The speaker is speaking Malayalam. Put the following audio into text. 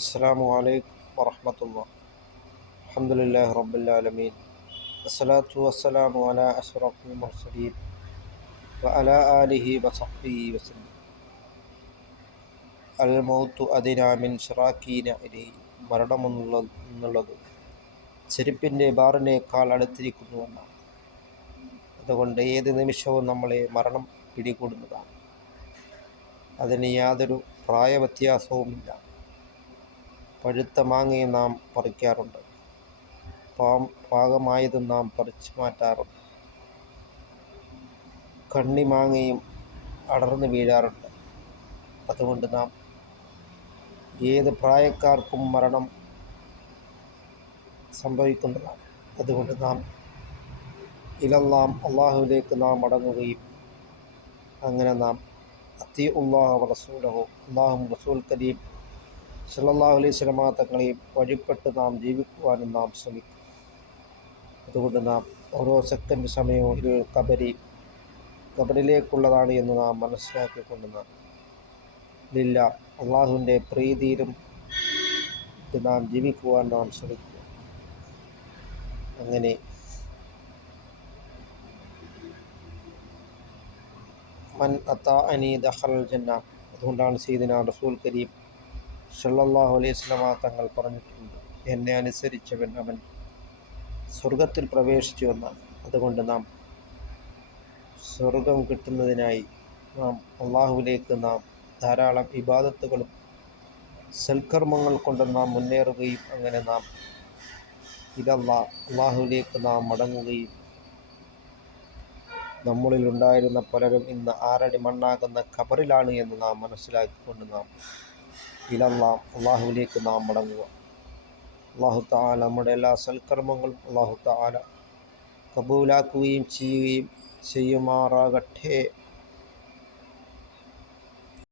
അസ്സാം വലൈക്കും വറഹമത്തുള്ള അലഹമുല്ലാ റബ്ബുലാലമീൻ അസ്സലാത്തു വസ്സലാമു അല അഷ്റഫുൽ മുർസലീൻ വ അല ആലിഹി വസഹി വസ്ലം അൽ മൗത്തു അതിനാമിൻ ഷിറാക്കീന ഇലി മരണമെന്നുള്ളത് എന്നുള്ളത് ചെരുപ്പിന്റെ ബാറിനേക്കാൾ അടുത്തിരിക്കുന്നുവെന്നാണ് അതുകൊണ്ട് ഏത് നിമിഷവും നമ്മളെ മരണം പിടികൂടുന്നതാണ്. അതിന് യാതൊരു പ്രായവ്യത്യാസവുമില്ല. പഴുത്ത മാങ്ങയും നാം പറിക്കാറുണ്ട്. പാം പാകമായതും നാം പറിച്ചു മാറ്റാറുണ്ട്. കണ്ണി മാങ്ങയും അടർന്നു വീഴാറുണ്ട്. അതുകൊണ്ട് നാം ഏത് പ്രായക്കാർക്കും മരണം സംഭവിക്കുന്നതാണ്. അതുകൊണ്ട് നാം ഇലെല്ലാം അള്ളാഹുവിലേക്ക് നാം അടങ്ങുകയും അങ്ങനെ നാം അത്തി ഉള്ളാഹു റസൂലഹോ അള്ളാഹും റസൂൽ കരീം സല്ലല്ലാഹു അലൈഹി തങ്ങളെയും വഴിപ്പെട്ട് നാം ജീവിക്കുവാനും നാം ശ്രമിക്കും. അതുകൊണ്ട് നാം ഓരോ സെക്കൻഡ് സമയവും ഇത് കബരി കബറിലേക്കുള്ളതാണ് എന്ന് നാം മനസ്സിലാക്കിക്കൊണ്ട് നാം അള്ളാഹുവിന്റെ പ്രീതിയിലും നാം ജീവിക്കുവാൻ നാം ശ്രമിക്കുക അങ്ങനെ മൻ അത്താ അനി ദഹൽ ജന്ന അതുകൊണ്ടാണ് സീദിന റസൂൽ കരീം സല്ലല്ലാഹു അലൈഹി വസല്ലമ തങ്ങൾ പറഞ്ഞിട്ടുണ്ട് എന്നെ അനുസരിച്ചവൻ അവൻ സ്വർഗത്തിൽ പ്രവേശിച്ചു എന്നാണ് അതുകൊണ്ട് നാം സ്വർഗം കിട്ടുന്നതിനായി നാം അള്ളാഹുവിലേക്ക് നാം ധാരാളം ഇബാദത്തുകളും സൽക്കർമ്മങ്ങൾ കൊണ്ട് നാം മുന്നേറുകയും അങ്ങനെ നാം ഇതല്ല അള്ളാഹുവിലേക്ക് നാം മടങ്ങുകയും നമ്മളിൽ ഉണ്ടായിരുന്ന പലരും ഇന്ന് ആറടി മണ്ണാകുന്ന ഖബറിലാണ് എന്ന് നാം മനസ്സിലാക്കിക്കൊണ്ട് നാം ഇലല്ലാം അള്ളാഹുവിലേക്ക് നാം മടങ്ങുക. അള്ളാഹു താല നമ്മുടെ എല്ലാ സൽക്കർമ്മങ്ങളും അള്ളാഹു താല കബൂലാക്കുകയും ചെയ്യുകയും ചെയ്യുമാറാകട്ടെ.